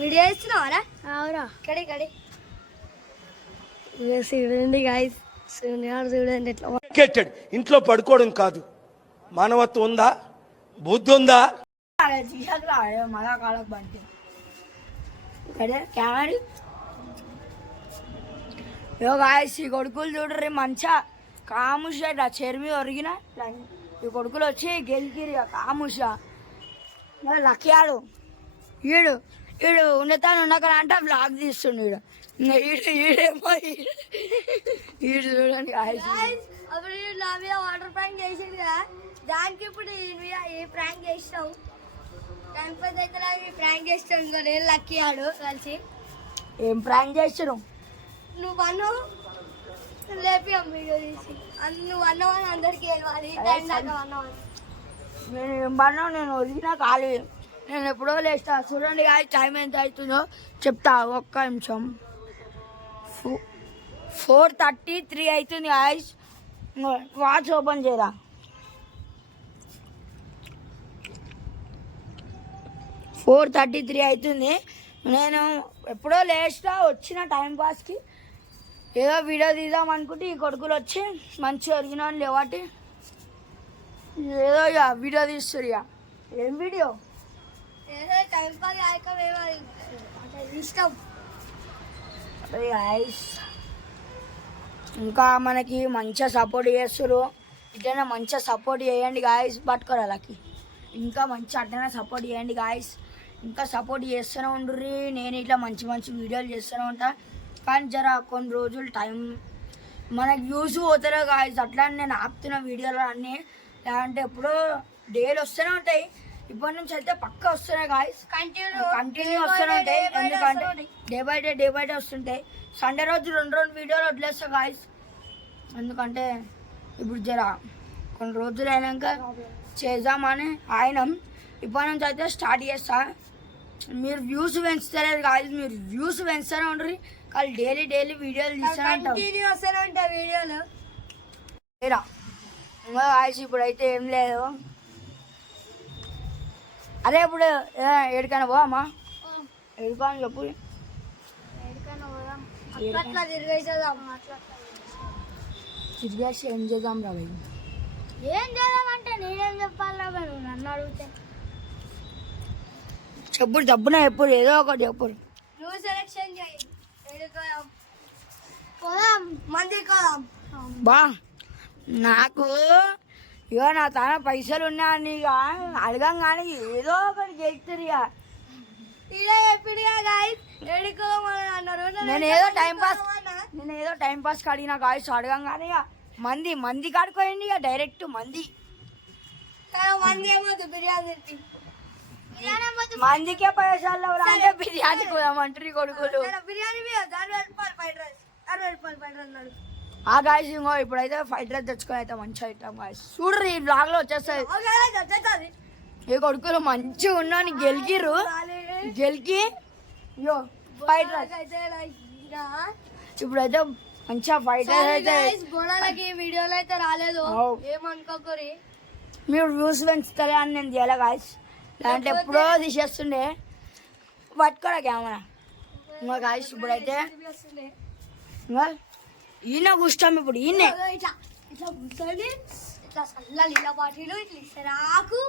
Video ఇస్తున్నావారా? అవురా. కడి కడి చూడండి guys, చూడండి ఎట్లా ఇంట్లో పడుకోవడం కాదు, మానవత్వం ఉందా, బుద్ధి ఉందా? మళ్ళా కాళ్ళకు బండి క్యామెరీ గాయస్. ఈ కొడుకులు చూడరు మంచిగా కాముషట చెరిమి ఒరిగిన ఈ కొడుకులు వచ్చి గెలికిరి కాముష లక్యాడు. ఈడు ఈడు ఉండతాను ఉండకనంట బ్లాగ్ తీస్తుండు. ఈడేమో ఈడు చూడండి అప్పుడు నా మీద వాటర్ ప్రాంక్ చేసింది కదా, దానికి ఇప్పుడు ఈ ప్రాంక్ చేసినావు. టైం పాస్ అయితే ఈ ప్రాంక్ చేస్తాం. ఇంకో నేను లక్కియాడు కలిసి ఏం ప్రాంక్ చేస్తున్నావు నువ్వు అను లేపి వీడియో తీసి నువ్వు అన్నవాని అందరికి వెళ్ళాలి. నేను ఏం పన్నావు, నేను వదిలినా ఖాళీ, నేను ఎప్పుడో లేస్తా. చూడండి గాయస్ టైం ఎంత అవుతుందో చెప్తా, ఒక్క నిమిషం. 4:33 అవుతుంది గాయస్. వాచ్ ఓపెన్ చేయరా. 4:33 అవుతుంది. నేను ఎప్పుడో లేస్తా, వచ్చిన టైంపాస్కి ఏదో వీడియో తీద్దాం అనుకుంటే ఈ కొడుకులు వచ్చి మంచిగా ఒరిగిన లేవాటి ఏదో ఇక వీడియో తీస్తారు. ఇక ఏం వీడియో ఏదో టైంపాస్ ఇష్టం. ఇంకా మనకి మంచిగా సపోర్ట్ చేస్తారు. ఇట్లనే మంచిగా సపోర్ట్ చేయండి గాయస్. పట్టుకోరాలకి ఇంకా మంచిగా అట్లనే సపోర్ట్ చేయండి గాయస్. ఇంకా సపోర్ట్ చేస్తూనే ఉండ్రి. నేను ఇట్లా మంచి మంచి వీడియోలు చేస్తూనే ఉంటా. కానీ జర కొన్ని రోజులు టైం మనకు వ్యూస్ పోతారో గాయస్, అట్లా నేను ఆపుతున్న వీడియోలు అన్నీ. లేదంటే ఎప్పుడో డైలీ వస్తూనే ఉంటాయి. ఇప్పటి నుంచి అయితే పక్కా వస్తున్నాయి గాయస్, కంటిన్యూ వస్తూనే ఉంటాయి. ఎందుకంటే డే బై డే వస్తుంటాయి. సండే రోజు 2 వీడియోలు వదిలేస్తా గాయస్. ఎందుకంటే ఇప్పుడు జర కొన్ని రోజులు అయినాక చేద్దామని ఆయనం. ఇప్పటి నుంచి అయితే స్టార్ట్ చేస్తా. మీరు వ్యూస్ పెంచుతలేదు గాయస్, మీరు వ్యూస్ పెంచుతూనే ఉండరు. కానీ డైలీ వీడియోలు తీస్తూనే ఉంటాయి వీడియోలు. గాయస్ ఇప్పుడైతే ఏం లేదు. అరే ఇప్పుడు ఎక్కడికైనా పోవమ్మా? ఎక్కడికైనా చెప్పు. తిరిగేసి ఏం చేద్దాం రా భయ్? ఏం చేద్దామంటే నేనేం చెప్పాలి రా భయ్? నన్ను అడిగితే చెప్పు, డబ్బున ఎప్పుడు ఏదో ఒకటి చెప్పు. నువ్వు సెలెక్షన్ చేయి. మంది బా నాకు ఇక నా తన పైసలు ఉన్నాయని ఇక అడగం కానీ ఏదో ఒకటి చేస్తారు. నేను ఏదో టైం పాస్ అడిగిన గాయస్ అడగం కానీ ఇక మంది కాడుకోండి. ఇక డైరెక్ట్ మందికే పైసలు అంటే బిర్యానీ కోదామంటారు కొడుకులు. గాయస్ ఇంకో ఇప్పుడైతే ఫ్రైడ్ రైస్ తెచ్చుకొని అయితే మంచిగా అవుతాం గాయస్. చూడరు ఈ బ్లాగ్ లో వచ్చేస్తుంది. ఈ కొడుకులు మంచిగా ఉన్నాను గెలికి ఫ్రైడ్ రైస్ ఇప్పుడైతే మంచిగా ఫ్రైడ్ రైస్ అయితే గోడలకి వీడియోలో అయితే రాలేదు, ఏమనుకోకరి. మీరు వ్యూస్ పెంచుతారే అని నేను తీయాలి గాయస్, లేదంటే ఎప్పుడో తీసేస్తుండే. పట్టుకోరా కెమెరా. ఇంకా గాయస్ ఇప్పుడైతే ఈయన కూర్చోం. ఇప్పుడు ఈయన కూర్చొని ఇట్లా చల్ల నీళ్ళ బాటిలు ఇట్లా ఇస్తారాకు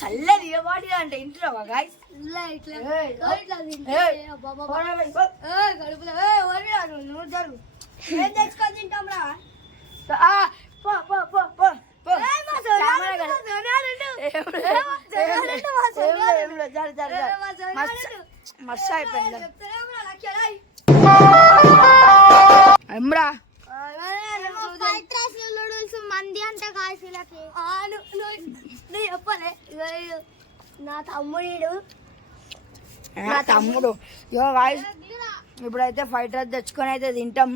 చల్ల నీళ్ళ బాటిల్ అంటే ఇంట్లో గాయస్ నువ్వు జరుగు ఏం తెచ్చుకొని తింటాం రా. మస్తు అయిపోయింది అమ్రా. మంది అంటే కాశీలకి చెప్పలే. నా తమ్ముడు ఇగో గాయస్ ఇప్పుడైతే ఫ్రైడ్ రైస్ తెచ్చుకొని అయితే తింటాం.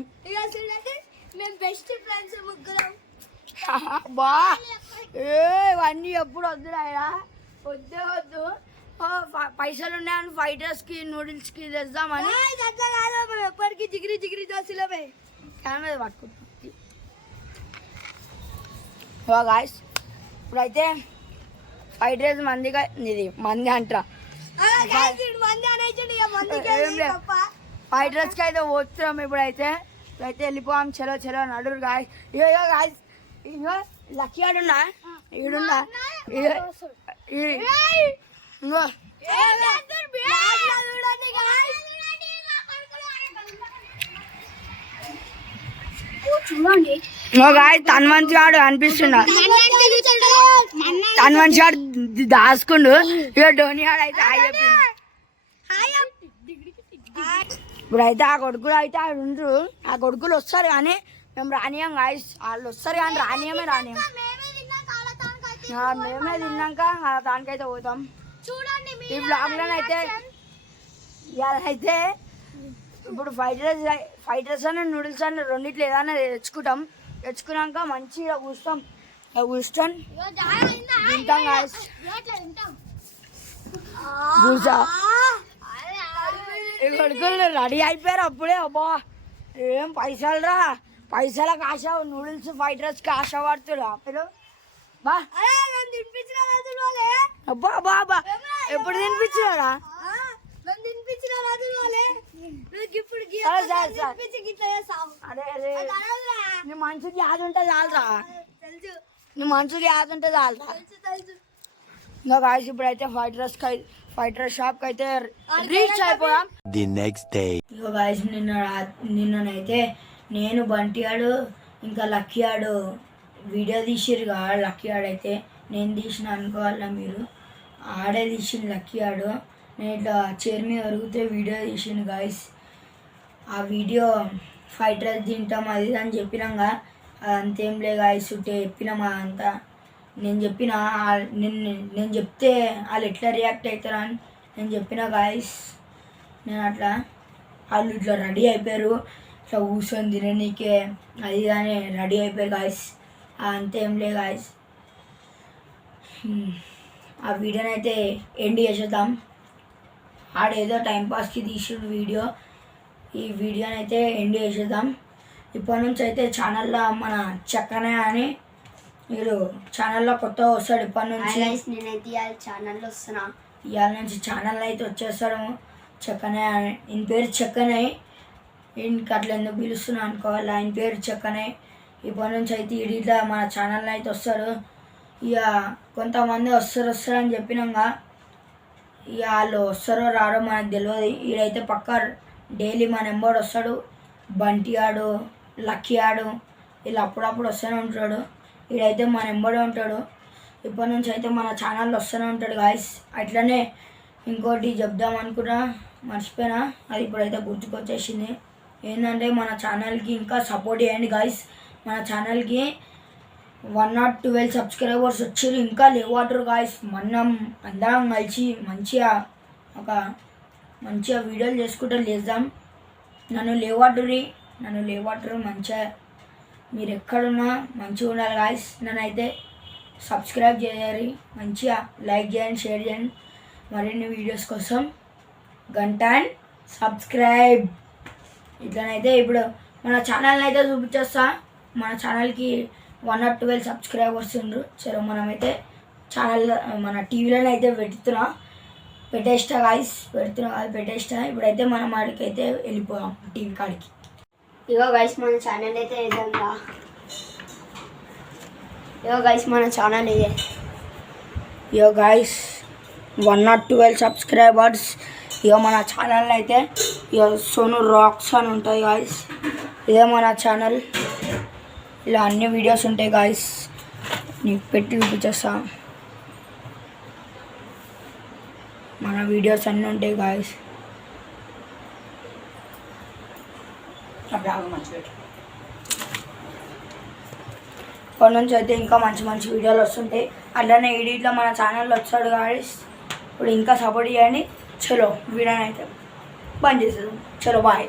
మేము బెస్ట్ ఫ్రెండ్స్ ముగ్గురం. బా ఇవన్నీ ఎప్పుడు వద్దురాయా? వద్దు పైసలు ఉన్నాయని ఫ్రైడ్ రైస్కి నూడిల్స్కి తెద్దామని. ఎప్పటికీ జిగిరి దోశలమే కెమెరా పట్టుకుంటాం. గాయస్ ఇప్పుడైతే ఫ్రైడ్ రైస్ మంది అంటారా ఫైటర్స్కి అయితే పోతున్నాం ఇప్పుడైతే అయితే వెళ్ళిపోయాం. చలో చలో నడురు గాయస్. ఇగో గాయస్ ఇగో లక్కీ ఆడున్నా ఈడున్నా ఇంకో చూడండి తన్వంశి గాడు అనిపిస్తుండ తన్వంశి గాడు దాసుకుండు ఇక ధోని గాడు అయితే హాయ్ చెప్పిండు. ఇప్పుడైతే ఆ కొడుకులు అయితే ఆడు ఉండరు. ఆ కొడుకులు వస్తారు కానీ మేము రానియం గాయస్. వాళ్ళు వస్తారు కానీ రానియమే రానియం. మేమే తిన్నాక దానికైతే పోతాం. ఈ బ్లాగ్లోనైతే ఇవాళైతే ఇప్పుడు ఫైటర్స్ అని నూడిల్స్ అని రెండిట్లు ఏదైనా తెచ్చుకున్నాక మంచిగా కూర్చొని తింటాం గాయస్. కూర్చో ఈ కొడుకులు రెడీ అయిపోయారు అప్పుడే. అబ్బా ఏం పైసలు పైసలకు ఆశ నూడిల్స్ ఫైటర్స్కి ఆశ పడుతురా మీరు బా అబ్బా బాబా ఎప్పుడు తినిపించినారా? నీ మనుషులకి యాద ఉంటే చాలరా. నీ మనుషులకి యాద ఉంటే చాలరా. ఇంకా కాసి ఇప్పుడైతే ఫైటర్ షాప్ కి అయితే రీచ్ అయిపోయాం. ఇంకా కాసి నిన్ననైతే నేను బంటి ఆడు ఇంకా లక్కీ ఆడు వీడియో తీసిరు కదా. లక్కీ ఆడైతే నేను తీసిన అనుకోవాలా మీరు. ఆడే తీసిన లక్కీ ఆడు. నేను ఇట్లా చైర్ మీద అరిగితే వీడియో తీసిండు గాయస్. ఆ వీడియో ఫైటర్స్ తింటాం అది అని చెప్పినాక అంతేం లే గాయస్. ఉంటే చెప్పినాం అంతా. నేను చెప్తే వాళ్ళు ఎట్లా రియాక్ట్ అవుతారా అని నేను చెప్పిన గాయస్. నేను అట్లా వాళ్ళు ఇట్లా రెడీ అయిపోయారు. ఇట్లా కూర్చొని తిననీకే అది కానీ రెడీ అయిపోయారు గాయస్. అంతేం లే గాయస్. ఆ వీడియోని అయితే ఎండ్ చేసేద్దాం. ఆడేదో టైంపాస్కి తీసిన వీడియో. ఈ వీడియోని అయితే ఎండ్ చేసేద్దాం. ఇప్పటి నుంచి అయితే ఛానల్లో మన చక్కనే అని మీరు ఛానల్లో కొత్త వస్తాడు. ఇప్పటి నుంచి నేనైతే ఇవాళ ఛానల్లో వస్తున్నా. ఇవాళ నుంచి ఛానల్లో అయితే వచ్చేస్తాడు చక్కనే అని. ఈయన పేరు చక్కనే. ఈయనకి అట్లా ఎందుకు పిలుస్తున్నా అనుకోవాలి. ఆయన పేరు చక్కనే. ఇప్పటి నుంచి అయితే ఇట్లా మన ఛానల్లో అయితే వస్తాడు. ఇక కొంతమంది వస్తారు అని చెప్పినాక ఇక వాళ్ళు వస్తారో రారో మనకు తెలియదు. ఈడైతే పక్క డైలీ మన ఎంబడి వస్తాడు. బంటి ఆడు లక్కీ ఆడు వీళ్ళు అప్పుడప్పుడు వస్తూనే ఉంటాడు. ఈడైతే మన ఎంబడే ఉంటాడు. ఇప్పటి నుంచి అయితే మన ఛానల్లో వస్తూనే ఉంటాడు గాయస్. అట్లనే ఇంకోటి చెప్దాం అనుకున్నా మర్చిపోయినా, అది ఇప్పుడైతే గుర్తుకొచ్చేసింది. ఏంటంటే మన ఛానల్కి ఇంకా సపోర్ట్ చేయండి గాయస్. మన ఛానల్కి 112 సబ్స్క్రైబర్స్ వచ్చారు. ఇంకా లేవాటరు గాయస్. మనం అందరం కలిసి మంచిగా వీడియోలు చేసుకుంటూ లేద్దాం. నన్ను లేవాటరు మంచిగా. మీరు ఎక్కడున్నా మంచిగా ఉండాలి గాయస్. నన్ను అయితే సబ్స్క్రైబ్ చేయాలి. మంచిగా లైక్ చేయండి, షేర్ చేయండి. మరిన్ని వీడియోస్ కోసం గంట అండ్ సబ్స్క్రైబ్. ఇట్లనైతే ఇప్పుడు మన ఛానల్ని అయితే చూపించేస్తా. మన ఛానల్కి 112 సబ్స్క్రైబర్స్ ఉండ్రు. సరే మనమైతే ఛానల్ మన టీవీలోనే అయితే పెట్టేస్తా గాయస్. పెట్టేస్తా. ఇప్పుడైతే మనం ఆడికైతే వెళ్ళిపోయాం టీవీ కాడికి. ఇగో గైస్ మన ఛానల్ అయితే ఇదంతా. ఇగో గైస్ మన ఛానల్ ఇదే. ఇగో గైస్ 112 సబ్స్క్రైబర్స్. ఇగో మన ఛానల్ అయితే ఇగో సోను రాక్స్ అని ఉంటాయి గాయస్. ఇదే మన ఛానల్. ఇలా అన్ని వీడియోస్ ఉంటాయి గాయస్. నీకు పెట్టి చూపించేస్తా. మన వీడియోస్ అన్నీ ఉంటాయి గాయస్. ఇప్పటి నుంచి అయితే ఇంకా మంచి వీడియోలు వస్తుంటాయి. అట్లనే ఇట్లా మన ఛానల్లో వచ్చాడు గాయస్. ఇప్పుడు ఇంకా సపోర్ట్ చేయండి. చలో వీడియోని అయితే బంద్ చేసేద్దాం. చలో బాయ్.